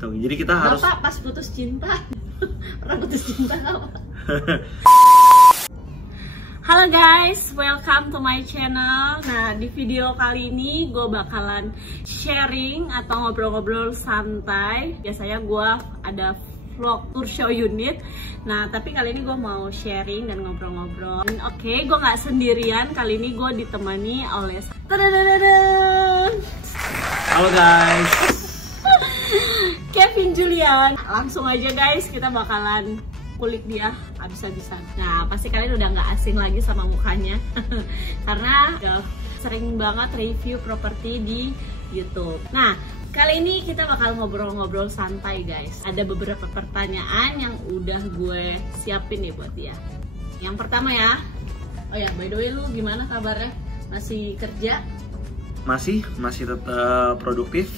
Tuh, jadi kita harus Bapak pas putus cinta. Pernah putus cinta apa? Halo guys, welcome to my channel. Nah, di video kali ini gue bakalan sharing atau ngobrol-ngobrol santai. Biasanya gue ada vlog tour show unit. Nah, tapi kali ini gue mau sharing dan ngobrol-ngobrol. Oke, gue nggak sendirian. Kali ini gue ditemani oleh halo guys, Kevin Julian. Langsung aja guys, kita bakalan kulik dia habis-habisan. Nah, pasti kalian udah nggak asing lagi sama mukanya karena udah sering banget review properti di YouTube. Nah, kali ini kita bakal ngobrol-ngobrol santai guys. Ada beberapa pertanyaan yang udah gue siapin nih buat dia. Yang pertama ya, oh ya, by the way, lu gimana kabarnya? Masih kerja? masih tetap produktif.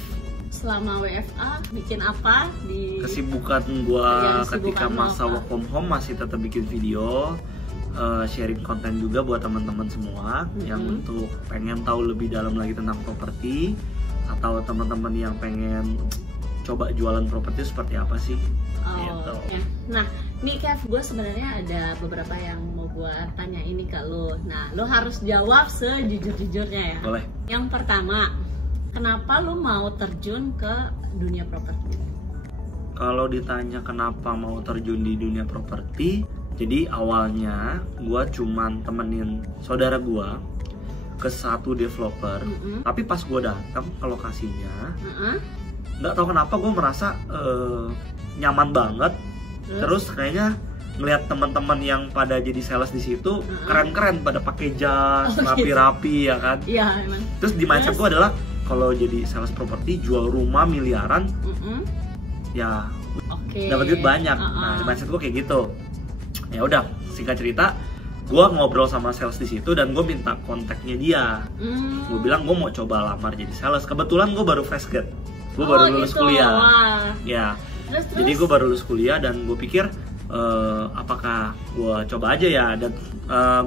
Selama WFA bikin apa di Kesibukan gua kesibukan ketika lo masa apa? work from home masih tetap bikin video, sharing konten juga buat teman-teman semua yang untuk pengen tahu lebih dalam lagi tentang properti, atau teman-teman yang pengen coba jualan properti seperti apa sih. Gitu. Ya. Nah, nih Kev, gue sebenarnya ada beberapa yang mau gue tanya ini ke lo. Nah, lo harus jawab sejujur-jujurnya ya. Boleh. Yang pertama, kenapa lo mau terjun ke dunia properti? Kalau ditanya kenapa mau terjun di dunia properti, jadi awalnya gua cuman temenin saudara gua ke satu developer. Tapi pas gua datang ke lokasinya, nggak tahu kenapa gue merasa nyaman banget. Terus kayaknya ngelihat teman-teman yang pada jadi sales di situ keren-keren, pada pakai jas, rapi-rapi ya kan. Iya, emang. Terus di mindset gue adalah kalau jadi sales properti jual rumah miliaran, ya dapat duit banyak. Nah, di mindset gue kayak gitu. Ya udah, singkat cerita, gue ngobrol sama sales di situ dan gue minta kontaknya dia. Gue bilang gue mau coba lamar jadi sales. Kebetulan gue baru fresh grad, gue baru lulus gitu. kuliah. Wah. Ya, Terus? jadi gue baru lulus kuliah dan gue pikir apakah gue coba aja ya. Dan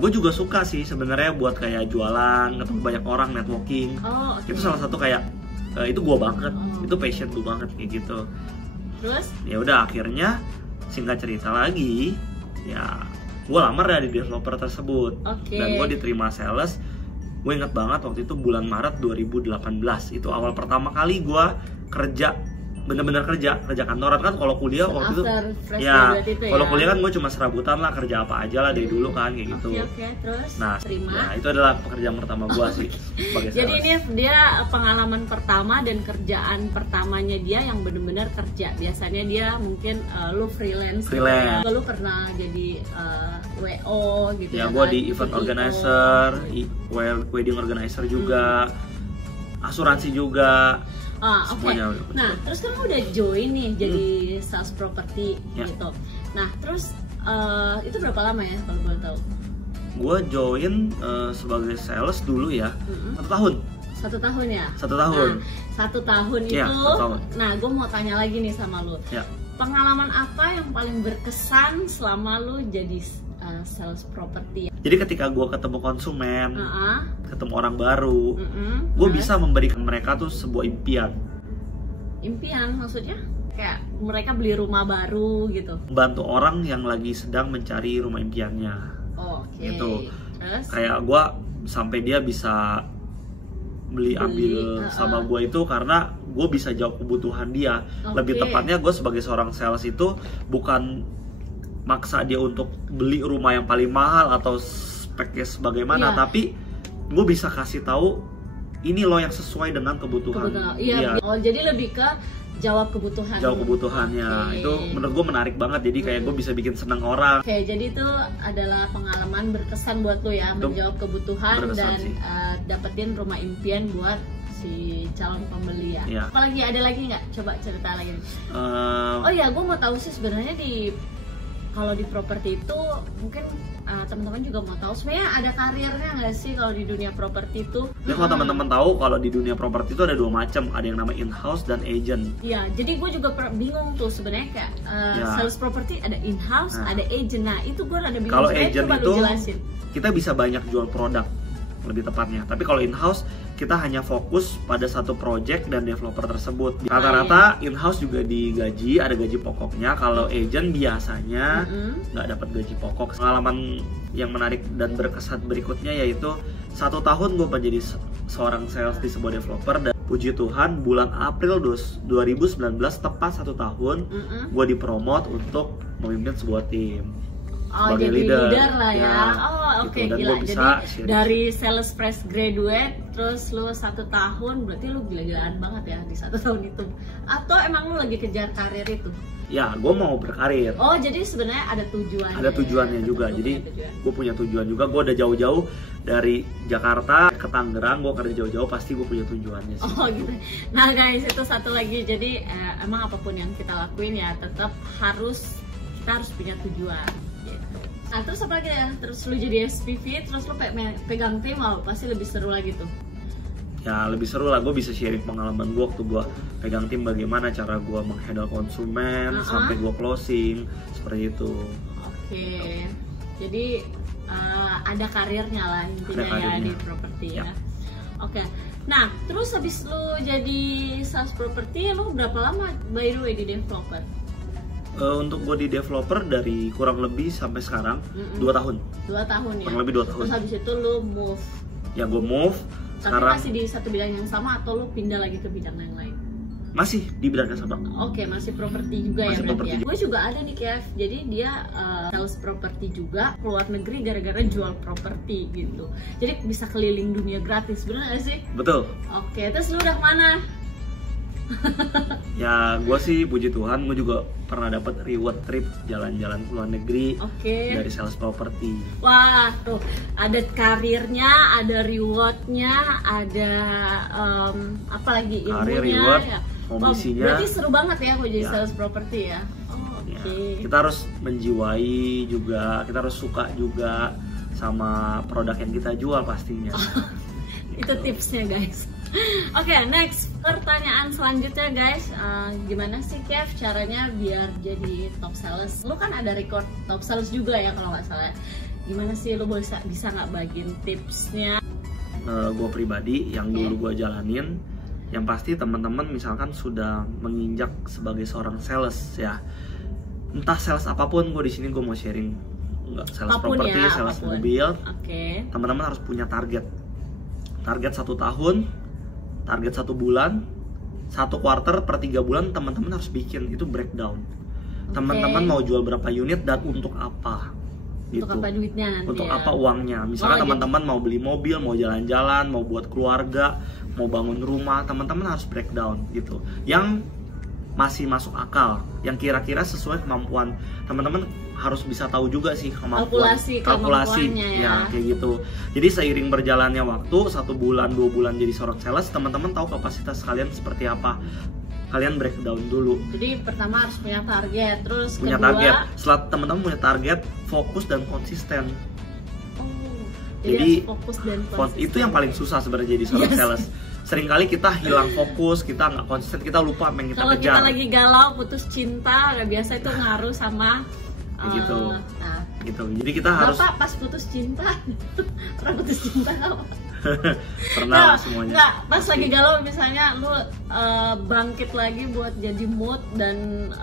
gue juga suka sih sebenarnya buat kayak jualan, ketemu banyak orang, networking. Itu salah satu kayak itu gue banget, itu passion gue banget kayak gitu. Terus? Ya udah, akhirnya singkat cerita lagi, ya gue lamar dari developer tersebut. Dan gue diterima sales. Gue inget banget waktu itu bulan Maret 2018. Itu awal pertama kali gue kerja, bener-bener kerja kantoran. Kan kalau kuliah waktu itu ya, kalau kuliah kan gue cuma serabutan lah, kerja apa aja lah dari dulu kan kayak gitu. Terus Nah, terima. ya, itu adalah pekerjaan pertama gue sih sebagai sales. Jadi ini dia pengalaman pertama dan kerjaan pertamanya dia yang benar-benar kerja. Biasanya dia mungkin lu freelance. Freelance. Lu pernah jadi WO gitu Ya, ya. gue kan? di event organizer, wedding organizer juga, asuransi juga. Semuanya. Nah, terus kan udah join nih jadi sales property gitu. Nah, terus itu berapa lama ya kalau boleh tahu? Gue join sebagai sales dulu ya, 1 tahun. 1 tahun ya? 1 tahun. Nah, 1 tahun itu. Ya, 1 tahun. Nah, gue mau tanya lagi nih sama lu. Ya. Pengalaman apa yang paling berkesan selama lu jadi sales property? Jadi ketika gue ketemu konsumen, ketemu orang baru, gue bisa memberikan mereka tuh sebuah impian. Impian maksudnya? Kayak mereka beli rumah baru gitu? Bantu orang yang lagi sedang mencari rumah impiannya. Gitu. Terus? Kayak gue sampai dia bisa ambil sama gue itu karena gue bisa jawab kebutuhan dia. Lebih tepatnya gue sebagai seorang sales itu bukan maksa dia untuk beli rumah yang paling mahal atau speknya sebagaimana, tapi gue bisa kasih tahu ini loh yang sesuai dengan kebutuhan. Iya. Oh, jadi lebih ke jawab kebutuhan. Jawab kebutuhannya. Itu menurut gue menarik banget. Jadi kayak gue bisa bikin seneng orang. Jadi itu adalah pengalaman berkesan buat lo ya, menjawab kebutuhan dan dapetin rumah impian buat si calon pembeli ya. Apalagi ada lagi nggak? Coba cerita lagi. Oh ya, gue mau tahu sih sebenarnya kalau di properti itu mungkin teman-teman juga mau tahu sebenarnya ada karirnya nggak sih kalau di dunia properti itu? Jadi kalau teman-teman tahu kalau di dunia properti itu ada 2 macam, ada yang namanya in-house dan agent. Iya, jadi gue juga bingung tuh sebenarnya kayak sales property ada in-house, ada agent. Nah itu gue ada bingung. Kalau agent itu kita bisa banyak jual produk. lebih tepatnya. Tapi kalau in-house kita hanya fokus pada satu project dan developer tersebut. Rata-rata in-house juga digaji, ada gaji pokoknya. Kalau agent biasanya nggak dapat gaji pokok. Pengalaman yang menarik dan berkesan berikutnya yaitu 1 tahun gue menjadi seorang sales di sebuah developer, dan puji Tuhan bulan April 2019 tepat 1 tahun gue dipromot untuk memimpin sebuah tim. Sebagai jadi leader lah ya. Oh oke, gitu. Gila. Jadi dari sales fresh graduate terus lu 1 tahun, berarti lu gila-gilaan banget ya di 1 tahun itu. Atau emang lu lagi kejar karir itu? Ya, gue mau berkarir. Oh, jadi sebenarnya ada tujuannya. Ada tujuannya ya, juga. Jadi gue punya tujuan juga. Gue udah jauh-jauh dari Jakarta ke Tangerang. Gue kerja jauh-jauh, pasti gue punya tujuannya sih. Oh gitu. Nah guys, itu satu lagi. Jadi emang apapun yang kita lakuin ya tetap kita harus punya tujuan. Gitu. Nah terus apa lagi ya? Terus lu jadi SPV, terus lu pegang tim, pasti lebih seru lagi tuh. Ya lebih seru lah, gue bisa sharing pengalaman gue waktu gue pegang tim, bagaimana cara gue menghandle konsumen sampai gue closing, seperti itu. Oke. Jadi ada karirnya lah intinya ya di properti ya. Oke. Nah terus habis lu jadi sales properti, lu berapa lama by the way di developer? Untuk gue di developer dari kurang lebih sampai sekarang 2 tahun. 2 tahun ya? Kurang lebih 2 tahun. Terus habis itu lu move? Ya gue move. Tapi sekarang masih di satu bidang yang sama atau lu pindah lagi ke bidang yang lain? Masih di bidang yang sama. Oke, masih properti juga masih ya berarti ya? Gue juga ada nih Kev, jadi dia sales properti juga, keluar negeri gara-gara jual properti gitu. Jadi bisa keliling dunia gratis, bener gak sih? Betul. Oke, terus lu udah kemana? Ya gue sih puji Tuhan, gue juga pernah dapat reward trip jalan-jalan ke luar negeri dari sales property. Wah tuh ada karirnya, ada rewardnya, ada apa lagi ilmunya, karir, reward, ya. komisinya. Berarti seru banget ya gue jadi sales property ya. Kita harus menjiwai juga, kita harus suka juga sama produk yang kita jual pastinya. Itu tipsnya guys. Oke, next pertanyaan selanjutnya guys, gimana sih Kev caranya biar jadi top sales? Lu kan ada record top sales juga ya kalau nggak salah. Gimana sih lu bisa nggak bagiin tipsnya? Gue pribadi yang dulu gue jalanin, yang pasti teman-teman misalkan sudah menginjak sebagai seorang sales ya, entah sales apapun, gue di sini gue mau sharing, nggak sales apapun properti, ya, sales apapun. mobil. Teman-teman harus punya target 1 tahun, target 1 bulan, 1 quarter per 3 bulan teman-teman harus bikin itu breakdown. Teman-teman mau jual berapa unit dan untuk apa? Gitu. Untuk apa duitnya nanti? Untuk apa uangnya? Misalnya teman-teman mau beli mobil, mau jalan-jalan, mau buat keluarga, mau bangun rumah, teman-teman harus breakdown gitu. Yang masih masuk akal, yang kira-kira sesuai kemampuan teman-teman, harus bisa tahu juga sih kalkulasi ya kayak gitu. Jadi seiring berjalannya waktu, 1 bulan 2 bulan jadi seorang sales, teman-teman tahu kapasitas kalian seperti apa, kalian breakdown dulu. Jadi pertama harus punya target, terus punya kedua target. Setelah teman-teman punya target, fokus dan konsisten. Jadi fokus dan konsisten. Itu yang paling susah sebenarnya jadi seorang sales. Seringkali kita hilang fokus, kita nggak konsisten, kita lupa apa yang kita kejar. Kalau kita lagi galau, putus cinta, biasa itu ngaruh sama gitu. Gitu. Jadi kita harus. Bapak pas putus cinta, pernah putus cinta nggak? Pernah semuanya. Nggak, pas lagi galau misalnya lu bangkit lagi buat jadi mood dan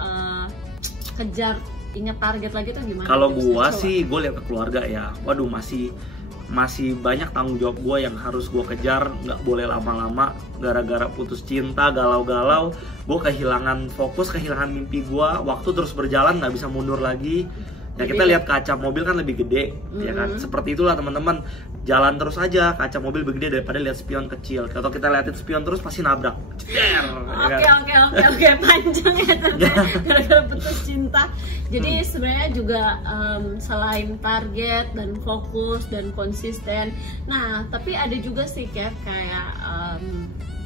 kejar, ingat target lagi tuh gimana? Kalau gua sih, gue lihat ke keluarga ya. Waduh, masih banyak tanggung jawab gue yang harus gue kejar, nggak boleh lama-lama. Gara-gara putus cinta, galau-galau, gue kehilangan fokus, kehilangan mimpi gue. Waktu terus berjalan, nggak bisa mundur lagi. Ya kita lihat kaca mobil kan lebih gede, ya kan. Seperti itulah teman-teman, jalan terus aja, kaca mobil lebih gede daripada lihat spion kecil. Kalau kita liatin spion terus pasti nabrak. Oke, panjang ya gara-gara putus cinta. Jadi sebenarnya juga selain target dan fokus dan konsisten, nah tapi ada juga sih kayak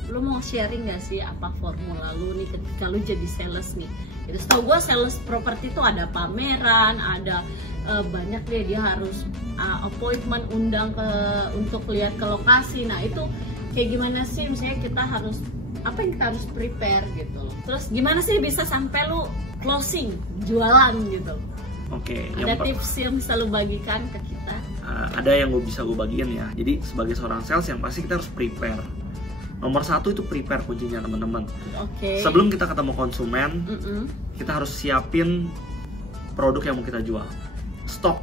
lu mau sharing gak sih apa formula lu nih ketika lu jadi sales nih? Itu setahu gue sales properti itu ada pameran, ada banyak deh, dia harus appointment, undang untuk lihat ke lokasi. Nah itu kayak gimana sih, misalnya kita harus apa yang kita harus prepare gitu loh. Terus gimana sih bisa sampai lu closing jualan gitu? Oke, Ada tips yang bisa lu bagikan ke kita? Ada yang bisa gue bagiin ya. Jadi sebagai seorang sales yang pasti kita harus prepare. Nomor satu itu prepare kuncinya teman-teman. Oke. Sebelum kita ketemu konsumen, kita harus siapin produk yang mau kita jual. Stok.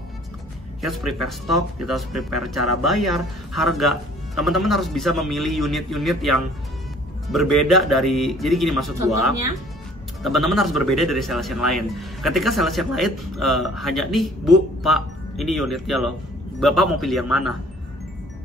Kita harus prepare stok, kita harus prepare cara bayar, harga. Teman-teman harus bisa memilih unit-unit yang berbeda dari. Jadi gini maksud gua. Contohnya? Teman-teman harus berbeda dari sales yang lain. Ketika sales yang lain hanya nih Bu, Pak, ini unitnya loh. Bapak mau pilih yang mana?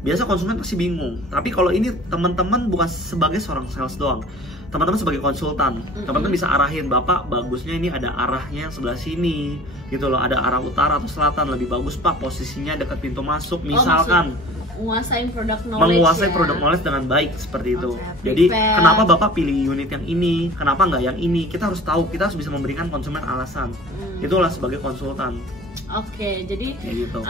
Biasa konsumen pasti bingung. Tapi kalau ini teman-teman bukan sebagai seorang sales doang. Teman-teman sebagai konsultan. Teman-teman bisa arahin, Bapak bagusnya ini ada arahnya yang sebelah sini. Gitu loh, ada arah utara atau selatan. Lebih bagus Pak posisinya dekat pintu masuk. Misalkan menguasai produk knowledge, menguasai ya? produk knowledge dengan baik seperti itu. Okay, jadi kenapa Bapak pilih unit yang ini, kenapa nggak yang ini, kita harus tahu, kita harus bisa memberikan konsumen alasan. Itulah sebagai konsultan. Oke, jadi gitu.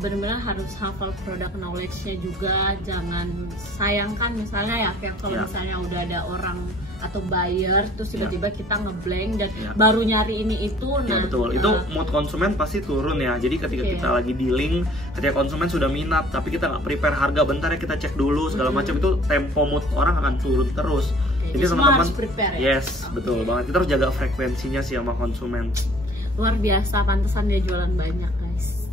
benar-benar harus hafal produk knowledge-nya juga. Jangan sayangkan misalnya ya kayak kalau misalnya udah ada orang atau buyer terus tiba-tiba kita ngeblank dan baru nyari ini itu. Nah, betul. Itu mood konsumen pasti turun ya. Jadi ketika kita lagi dealing, ketika konsumen sudah minat tapi kita nggak prepare harga, bentar ya kita cek dulu segala macam, itu tempo mood orang akan turun terus. Jadi teman-teman harus prepare ya? Yes, betul banget. Kita harus jaga frekuensinya sih sama konsumen. Luar biasa, pantesan dia jualan banyak guys.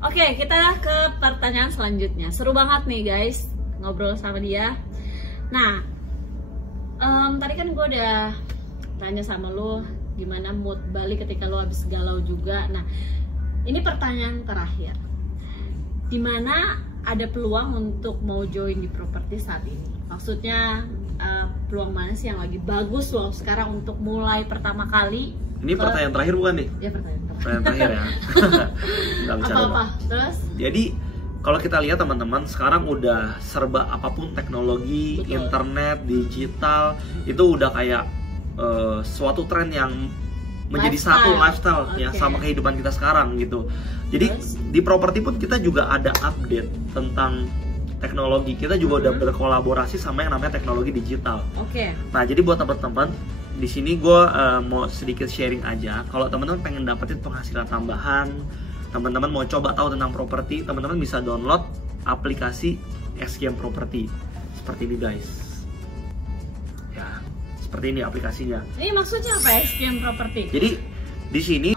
Oke, kita ke pertanyaan selanjutnya. Seru banget nih guys ngobrol sama dia. Nah, tadi kan gue udah tanya sama lo gimana mood Bali ketika lo habis galau juga. Nah, ini pertanyaan terakhir. Dimana ada peluang untuk mau join di properti saat ini? Maksudnya peluang mana sih yang lagi bagus lo sekarang untuk mulai pertama kali? Ini pertanyaan terakhir bukan nih? Iya, pertanyaan terakhir ya. Apa-apa? Terus? Jadi kalau kita lihat teman-teman, sekarang udah serba apapun teknologi, internet, digital, itu udah kayak suatu tren yang menjadi satu lifestyle ya sama kehidupan kita sekarang gitu. Jadi di properti pun kita juga ada update tentang teknologi. Kita juga udah berkolaborasi sama yang namanya teknologi digital. Nah, jadi buat teman-teman di sini gue mau sedikit sharing aja. Kalau teman-teman pengen dapetin penghasilan tambahan, teman-teman mau coba tahu tentang properti, teman-teman bisa download aplikasi SKM Property seperti ini guys. Ya, seperti ini aplikasinya. Ini maksudnya apa SKM Property? Jadi di sini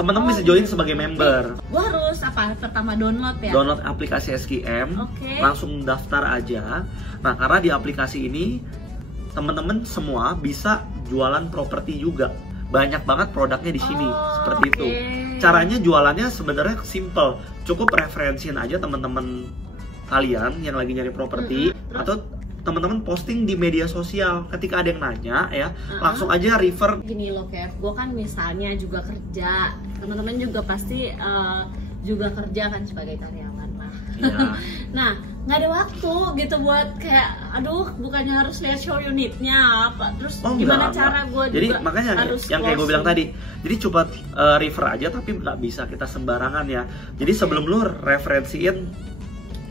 teman-teman bisa join sebagai member. Gua harus apa? Pertama download ya. Download aplikasi SKM, langsung daftar aja. Nah, karena di aplikasi ini teman-teman semua bisa jualan properti juga. Banyak banget produknya di sini seperti itu. Caranya jualannya sebenarnya simple, cukup referensiin aja teman-teman kalian yang lagi nyari properti atau teman-teman posting di media sosial. Ketika ada yang nanya ya, langsung aja refer. Gini loh Kev, gue kan misalnya juga kerja, teman-teman juga pasti juga kerja kan sebagai karyawan lah. Nah, nggak ada waktu gitu buat kayak, aduh, bukannya harus lihat show unitnya apa, terus gimana cara gue juga. Jadi makanya yang kayak gue bilang tadi, jadi coba refer aja, tapi nggak bisa kita sembarangan ya. Jadi sebelum lu referensiin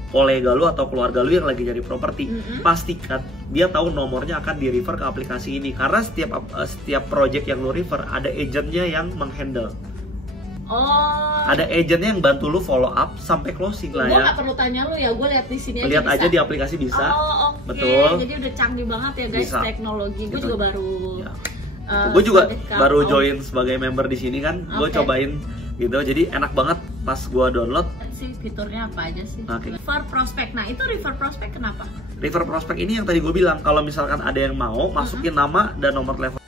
kolega lu atau keluarga lu yang lagi nyari properti, pastikan dia tahu nomornya akan di refer ke aplikasi ini, karena setiap project yang lu refer ada agentnya yang menghandle. Ada agentnya yang bantu lu follow up sampai closing lah ya. Gue nggak perlu tanya lu ya, gue lihat di sini aja. Lihat aja di aplikasi bisa. Betul. Jadi udah canggih banget ya guys teknologi. Gue juga baru. Gue juga baru join sebagai member di sini kan. Gue cobain gitu. Jadi enak banget pas gue download. Sih fiturnya apa aja sih? Refer prospect. Nah itu refer prospect kenapa? Refer prospect ini yang tadi gue bilang, kalau misalkan ada yang mau masukin nama dan nomor telepon.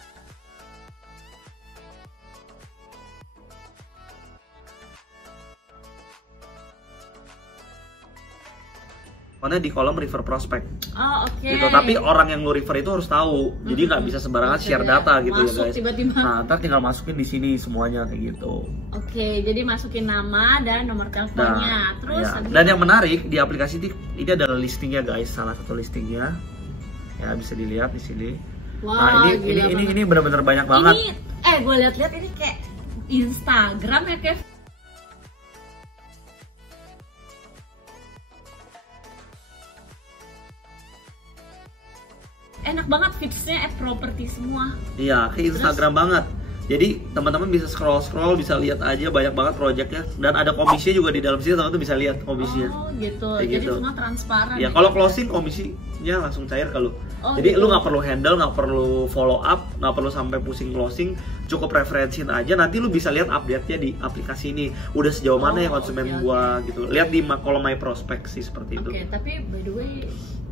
Di kolom refer prospect. Gitu. Tapi orang yang lu refer itu harus tahu. Jadi nggak bisa sembarangan share data gitu ya guys. Tiba-tiba. Nah, ntar tinggal masukin di sini semuanya kayak gitu. Jadi masukin nama dan nomor teleponnya. Terus dan yang menarik di aplikasi ini adalah listingnya guys, salah satu listingnya. Ya bisa dilihat di sini. Nah, ini benar-benar banyak banget. Ini gue lihat-lihat ini kayak Instagram ya, Kev. Enak banget feeds-nya properti semua. Iya, kayak Instagram banget. Jadi teman-teman bisa scroll, bisa lihat aja banyak banget projectnya, dan ada komisinya juga di dalam sini, teman-teman bisa lihat komisinya. Oh gitu. Kayak Jadi gitu. semua transparan. Ya kalau closing komisinya langsung cair kalau. Oh, Jadi gitu. lu nggak perlu handle, nggak perlu follow up, nggak perlu sampai pusing closing, cukup referensiin aja. Nanti lu bisa lihat update-nya di aplikasi ini. Udah sejauh mana ya konsumen oke, gua gitu. Lihat di kolom my prospect sih seperti itu. Oke, tapi by the way,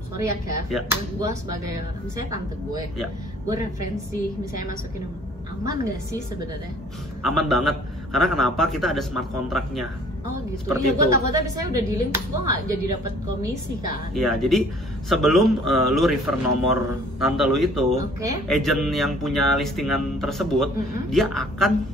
sorry ya Kev, Ya. gue sebagai misalnya tante gue, Ya. gue referensi misalnya masukin aman gak sih sebenarnya? Aman banget. Karena kenapa? Kita ada smart kontraknya. Oh gitu. Seperti Iya, gue itu. takutnya misalnya udah di-link terus gue nggak jadi dapat komisi kan? Iya, jadi sebelum lu refer nomor tante lu itu, Oke. agent yang punya listingan tersebut, dia akan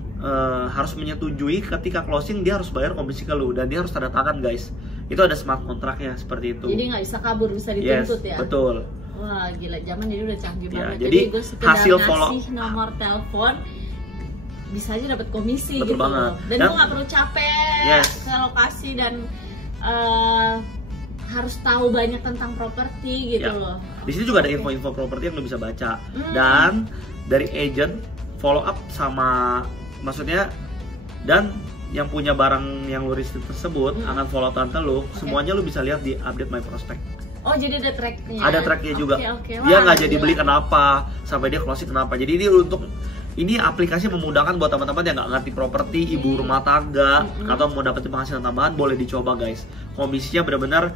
harus menyetujui ketika closing dia harus bayar komisi ke lu, dan dia harus tanda tangan guys. Itu ada smart kontraknya seperti itu. Jadi nggak bisa kabur, bisa Yes, dituntut ya? betul. Wah gila, zaman jadi udah canggih Ya, banget. jadi gue sekedar hasil ngasih follow- nomor telepon bisa aja dapat komisi Betul gitu banget. loh. Dan Dan- gue nggak perlu capek Yes. ke lokasi dan harus tahu banyak tentang properti gitu Ya. loh. Di sini juga ada Oke. info-info properti yang lu bisa baca. Dan dari agent follow up sama, maksudnya, dan yang punya barang yang lu receive tersebut akan follow tante lu. Semuanya lu bisa lihat di update my prospect. Oh jadi ada tracknya? Ada tracknya juga. Oke. Dia Wah, nggak jadi gila. beli kenapa, sampai dia closing kenapa. Jadi ini aplikasi memudahkan buat teman-teman yang nggak ngerti properti, ibu rumah tangga, atau mau dapetin penghasilan tambahan, boleh dicoba guys. Komisinya benar-benar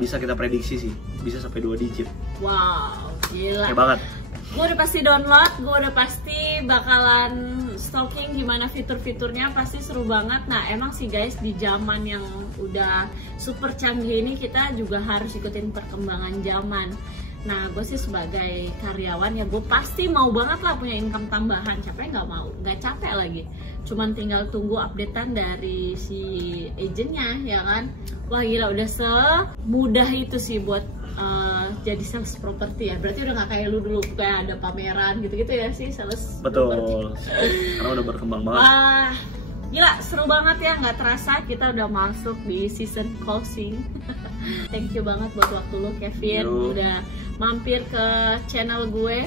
bisa kita prediksi sih, bisa sampai 2 digit. Wow, gila. Kayak banget. Gue udah pasti download, gue udah pasti bakalan stalking gimana fitur-fiturnya, pasti seru banget. Nah emang sih guys, di zaman yang udah super canggih ini kita juga harus ikutin perkembangan zaman. Nah gue sih sebagai karyawan ya gue pasti mau banget lah punya income tambahan. Capek nggak mau, nggak capek lagi. Cuman tinggal tunggu updatean dari si agentnya ya kan. Wah gila, udah semudah itu sih buat jadi sales properti ya. Berarti udah nggak kayak lu dulu kayak ada pameran gitu-gitu ya sih sales properti. Betul. Karena udah berkembang banget. Wah, gila seru banget ya, nggak terasa kita udah masuk di season closing. Thank you banget buat waktu lu Kevin, Yo. udah mampir ke channel gue.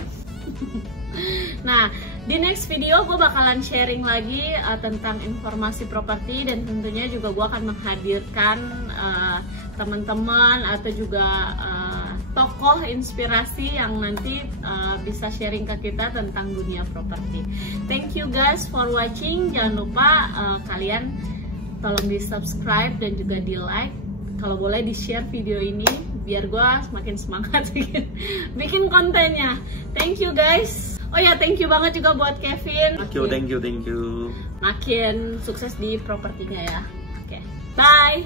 Nah, di next video gue bakalan sharing lagi tentang informasi properti, dan tentunya juga gue akan menghadirkan teman-teman atau juga tokoh inspirasi yang nanti bisa sharing ke kita tentang dunia properti. Thank you guys for watching. Jangan lupa kalian tolong di subscribe dan juga di like. Kalau boleh di share video ini biar gue semakin semangat bikin kontennya. Thank you guys. Oh ya, thank you banget juga buat Kevin. Thank you. Makin sukses di propertinya ya. Oke, bye.